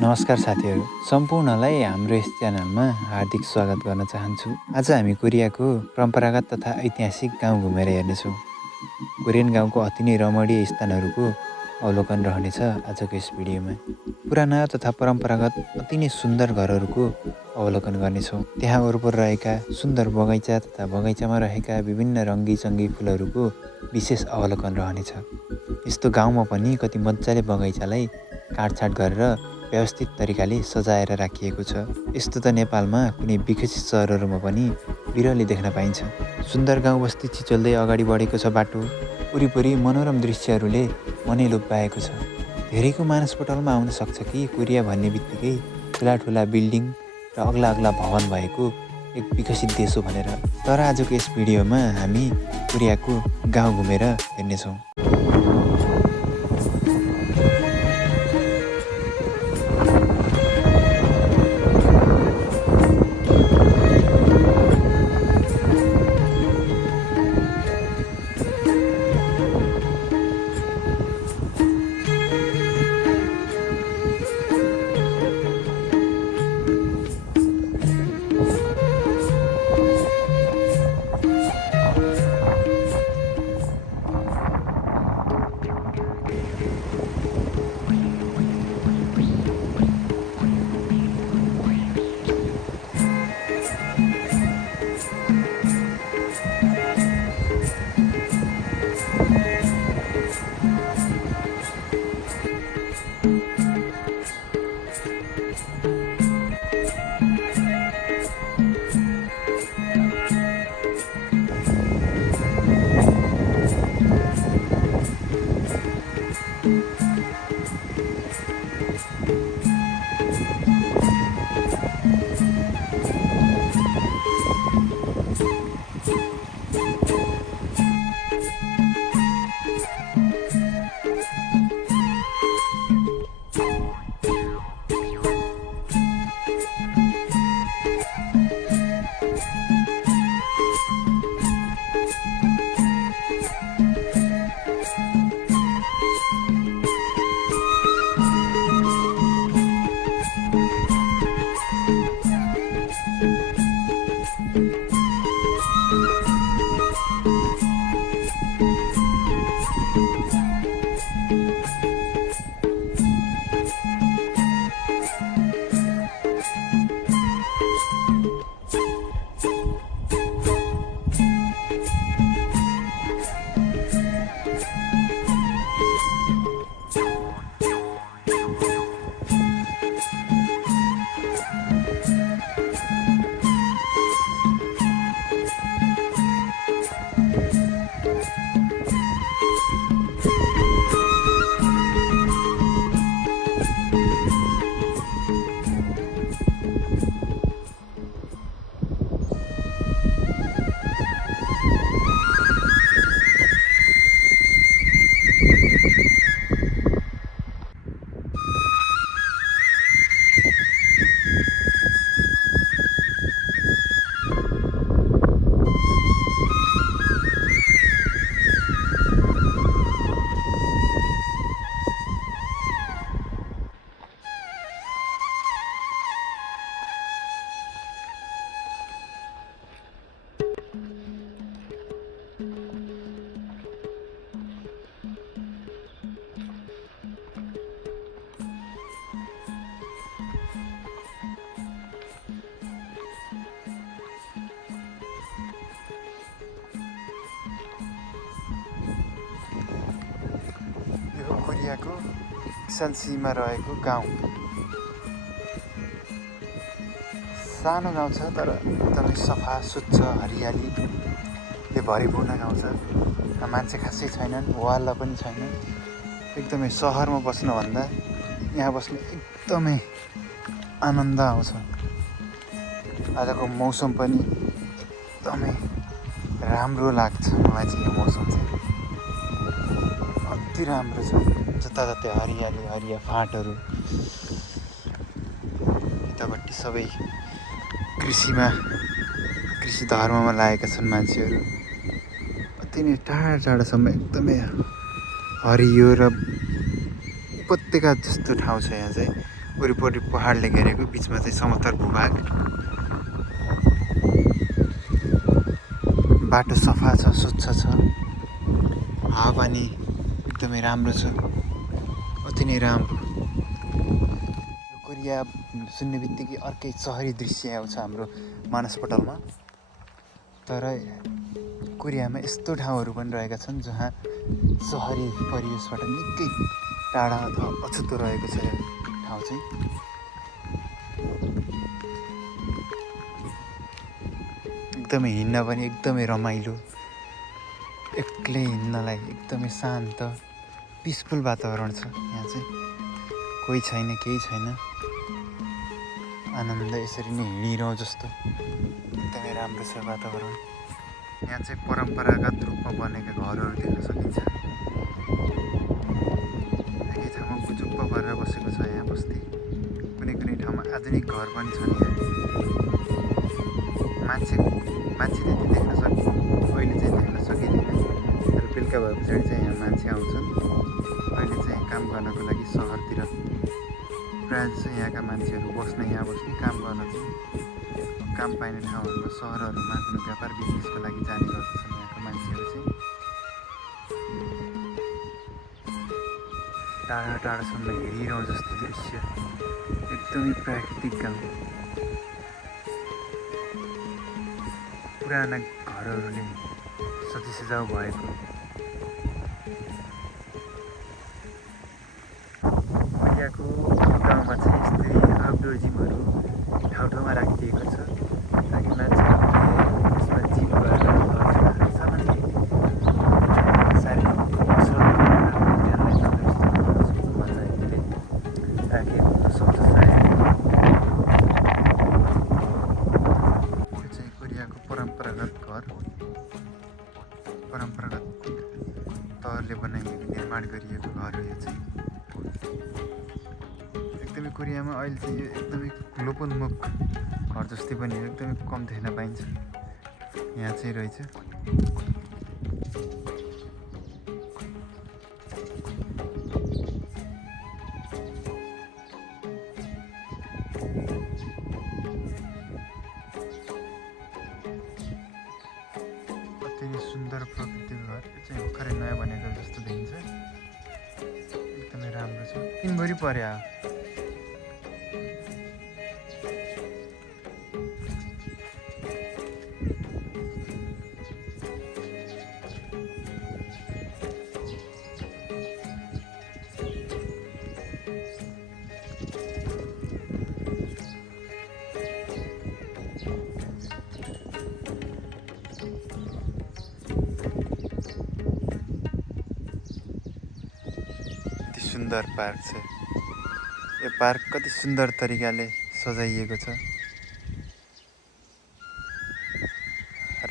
नमस्कार साथीहरू, सम्पूर्णलाई हाम्रो यस च्यानलमा हार्दिक स्वागत गर्न चाहन्छु। आज हामी कोरियाको परम्परागत तथा ऐतिहासिक गाउँ घुमेर हेर्नेछौँ। कोरियन गाउँको अति नै रमणीय स्थानहरूको अवलोकन रहनेछ आजको यस भिडियोमा। पुराना तथा परम्परागत अति नै सुन्दर घरहरूको अवलोकन गर्नेछौँ। त्यहाँ वरपर रहेका सुन्दर बगैँचा तथा बगैँचामा रहेका विभिन्न रङ्गी-चङ्गी फुलहरूको विशेष अवलोकन रहनेछ। यस्तो गाउँमा पनि कति मजाले बगैँचालाई काटछाट गरेर व्यवस्थित तरिकाले सजाएर राखिएको छ। यस्तो त नेपालमा कुनै विकसित सहरहरूमा पनि बिरलै देख्न पाइन्छ। सुन्दर गाउँ बस्ती छिचोल्दै अगाडि बढेको छ बाटो। वरिपरि मनोरम दृश्यहरूले मनै लोभ्याएको छ। धेरैको मानसपटलमा आउन सक्छ कि कोरिया भन्ने बित्तिकै ठुला बिल्डिङ र अग्ला भवन भएको एक विकसित देश हो भनेर। तर आजको यस भिडियोमा हामी कोरियाको गाउँ घुमेर हेर्नेछौँ। कोरियाको इसानसीमा रहेको गाउँ। सानो गाउँ छ तर एकदमै सफा स्वच्छ हरियालीले भरिपूर्ण गाउँ छ। मान्छे खासै छैनन्, वाला पनि छैन। एकदमै सहरमा बस्नुभन्दा यहाँ बस्न एकदमै आनन्द आउँछ। आजको मौसम पनि एकदमै राम्रो लाग्छ मलाई चाहिँ। यो मौसम चाहिँ अति राम्रो छ। जताततै हरिया फाँटहरू, यतापट्टि सबै कृषि धर्ममा लागेका छन् मान्छेहरू। अति नै टाढासम्म एकदमै हरियो र उपत्यका जस्तो ठाउँ छ यहाँ चाहिँ। वरिपरि पहाडले घेरेको, बिचमा चाहिँ समतल भूभाग। बाटो सफा छ, स्वच्छ छ, हावापानी एकदमै राम्रो छ, अति नै राम्रो। कोरिया सुन्ने बित्तिकै अर्कै सहरी दृश्य आउँछ हाम्रो मानसपटलमा। तर कोरियामा यस्तो ठाउँहरू पनि रहेका छन् जहाँ सहरी परिवेशबाट निकै टाढा अथवा अछुतो रहेको छ यो ठाउँ चाहिँ। एकदमै हिँड्न पनि एकदमै रमाइलो, एक्लै हिँड्नलाई एकदमै शान्त पिसफुल वातावरण छ यहाँ चाहिँ। कोही छैन, केही छैन, आनन्द यसरी नै हिँडिरहँ जस्तो एकदमै राम्रो छ वातावरण। यहाँ चाहिँ परम्परागत रूपमा बनेका घरहरू देख्न सकिन्छ। एकै ठाउँमा गुजुप्प गरेर बसेको छ यहाँ बस्ती। कुनै कुनै ठाउँमा आधुनिक घर पनि छन् यहाँ। मान्छे त्यति देख्न सकिन्छ, अहिले चाहिँ देख्न सकिँदैन। तर बेलुका भए पछाडि चाहिँ यहाँ मान्छे आउँछन्। अहिले चाहिँ काम गर्नको लागि सहरतिर प्रायः जस्तो यहाँका मान्छेहरू यहाँ बस्ने काम गर्न चाहिँ काम पाइने ठाउँहरूमा सहरहरूमा आफ्नो व्यापार बिजनेसको लागि जाने गर्दछन् यहाँका मान्छेहरू चाहिँ। टाढा टाढासम्म हेरिरहँ जस्तो दृश्य, एकदमै प्राकृतिक गाउँ। पुराना घरहरूले सजाउ भएको। कोरियाको गाउँमा चाहिँ यस्तै आउटडोर जिमहरू ठाउँमा राखिदिएको छ ताकि मान्छेहरूले त्यसमा जिम गरेर सामान्य शारीरिक राखिएको सक्छ सायद। यो चाहिँ कोरियाको परम्परागत घर, परम्परागत तवरले बनाइएको निर्माण गरिएको घर हो यो चाहिँ। एकदमै कोरियामा अहिले चाहिँ यो एकदमै लोपोन्मुख घर जस्तै पनि एकदमै कम देख्न पाइन्छ। यहाँ चाहिँ रहेछ। अति नै सुन्दर प्रकृतिको घर। यो चाहिँ भर्खरै नयाँ बनेको जस्तो देखिन्छ। एकदमै राम्रो छ। दिनभरि पर्या सुन्दर पार्क छ। यो पार्क कति सुन्दर तरिकाले सजाइएको छ।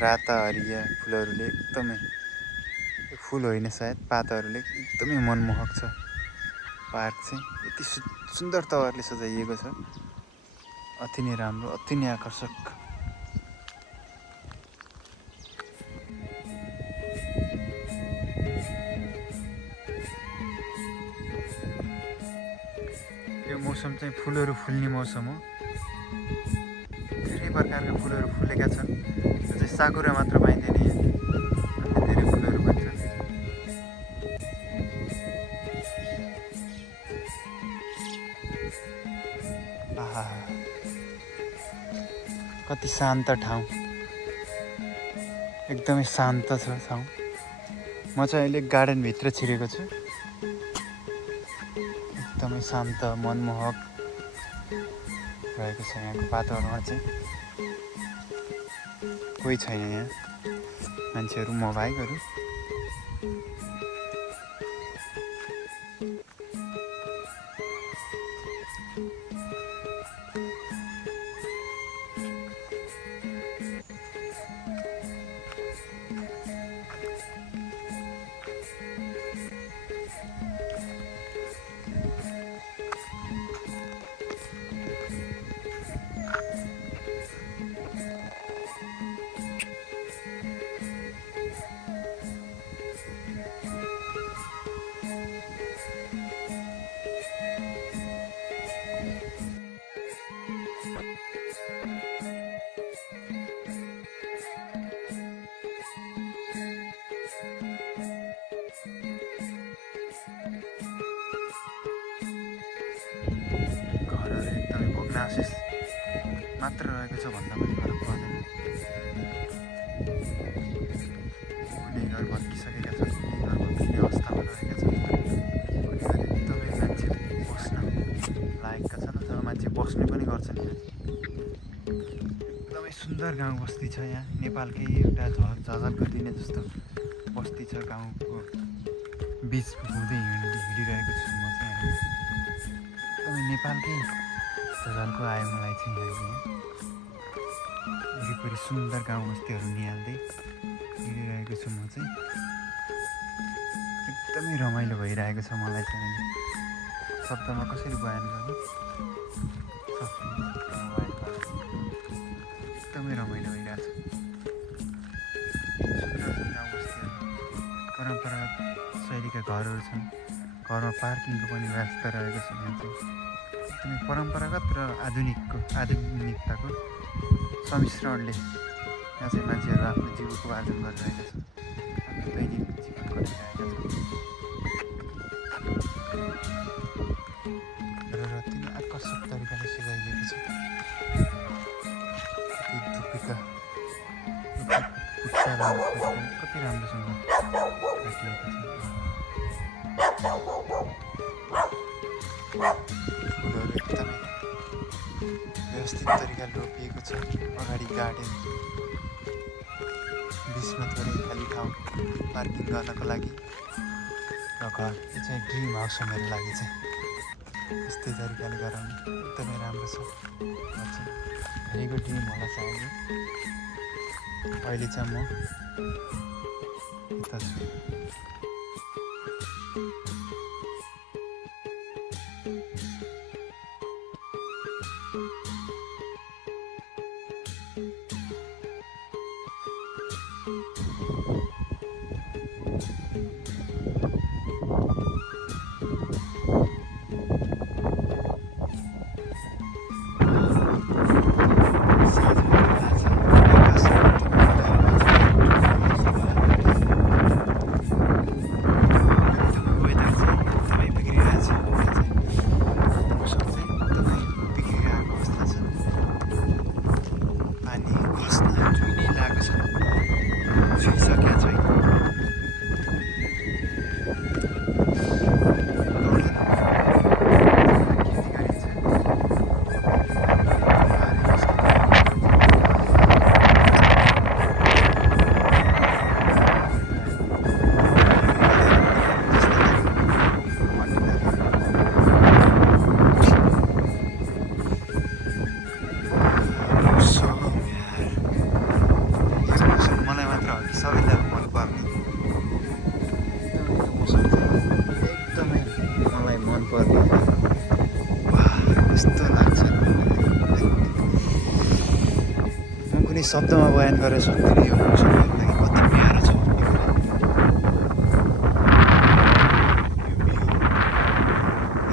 राता हरिया फुलहरूले एकदमै, फुल होइन सायद, पातहरूले एकदमै मनमोहक छ। पार्क चाहिँ यति सुन्दर तवरले सजाइएको छ, अति नै राम्रो, अति नै आकर्षक। यो मौसम चाहिँ फुलहरू फुल्ने मौसम हो। धेरै प्रकारका फुलहरू फुलेका छन्। यो चाहिँ साकुरा मात्र पाइँदैन यहाँ, धेरै फुलहरू पनि छन्। आहा, कति शान्त ठाउँ, एकदमै शान्त छ ठाउँ। म चाहिँ अहिले गार्डनभित्र छिरेको छु। एकदमै शान्त मनमोहक रहेको छ यहाँको वातावरण चाहिँ। कोही छैन यहाँ, मान्छेहरू मोबाइलहरू। अनि भग्नावशेष मात्र रहेको छ भन्दा पनि फरक पर्दैन। कुनै घर भत्किसकेका छन्, कुनै घर भत्किने अवस्थामा रहेका छन्, कुनै घर एकदमै मान्छे बस्न लायकका छन् अथवा मान्छे बस्ने पनि गर्छन्। यहाँ एकदमै सुन्दर गाउँ बस्ती छ। यहाँ नेपालकै एउटा झलको दिने जस्तो बस्ती छ। गाउँको बिच हुँदै हिँडिरहेको छु म चाहिँ। एकदमै नेपालकै झलको आयो मलाई चाहिँ। यहाँ वरिपरि सुन्दर गाउँ बस्तीहरू निहाल्दै हिँडिरहेको छु म चाहिँ। एकदमै रमाइलो भइरहेको छ मलाई चाहिँ। शब्दमा कसरी बयान गर्नु, एकदमै रमाइलो भइरहेको छ। सुन्दर गाउँ बस्तीहरू, परम्परागत शैलीका घरहरू छन्। घरमा पार्किङको पनि व्यवस्था रहेको छ। यहाँ चाहिँ एकदमै परम्परागत र आधुनिकताको सम्मिश्रणले यहाँ चाहिँ मान्छेहरू आफ्नो जीविकोपार्जन गरिरहेका छन्, आफ्नो दैनिक जीवन गरिरहेका छन्। र अति नै आकर्षक तरिकाले सजाइएको छ। कति राम्रोसँग राखिएको छ। फुलहरू एकदमै व्यवस्थित तरिकाले रोपिएको छ। अगाडि गार्डन, बिचमा थोरै खाली ठाउँ पार्किङ गर्नको लागि र घर। यो चाहिँ ड्रिम हाउस हो मेरो लागि चाहिँ। यस्तै तरिकाले गराउनु एकदमै राम्रो छ। धेरैको ड्रिम होला सायद। अहिले चाहिँ म यता छु। शब्दमा बयान गरेर सक्दिनँ यो मौसम मेरो लागि कति प्यारो छ भन्ने कुरा।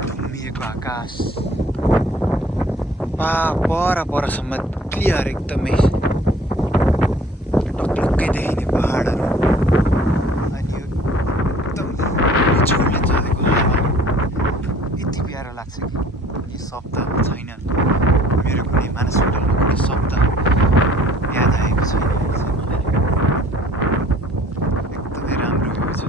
धुम्मिएको आकाश, परसम्म क्लियर, एकदमै टक्कै देखिने पहाडहरू, अनि यो एकदम निचोडले चलेको हावा यति प्यारो लाग्छ कि यी शब्द छैन। मेरो कुनै मानसपटलमा कुनै शब्द याद आएको छैन मलाई। एकदमै राम्रो भ्यू छ।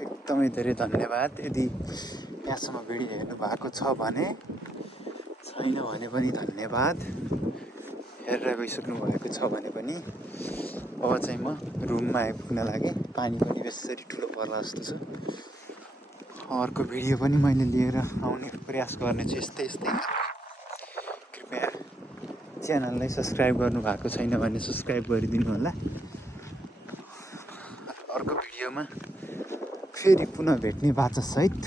एकदमै धेरै धन्यवाद। यदि यहाँसम्म भिडियो हेर्नु भएको छ भने, छैन भने पनि धन्यवाद। हेरेर गइसक्नु भएको छ भने पनि। अब चाहिँ म रुममा आइपुग्न लागेँ। पानी पनि यसरी ठुलो पर्ला जस्तो छ। अर्को भिडियो पनि मैले लिएर आउने प्रयास गर्नेछु यस्तै। कृपया च्यानललाई सब्सक्राइब गर्नु भएको छैन भने सब्सक्राइब गरिदिनु होला। अर्को भिडियोमा फेरि पुनः भेट्ने बाचासहित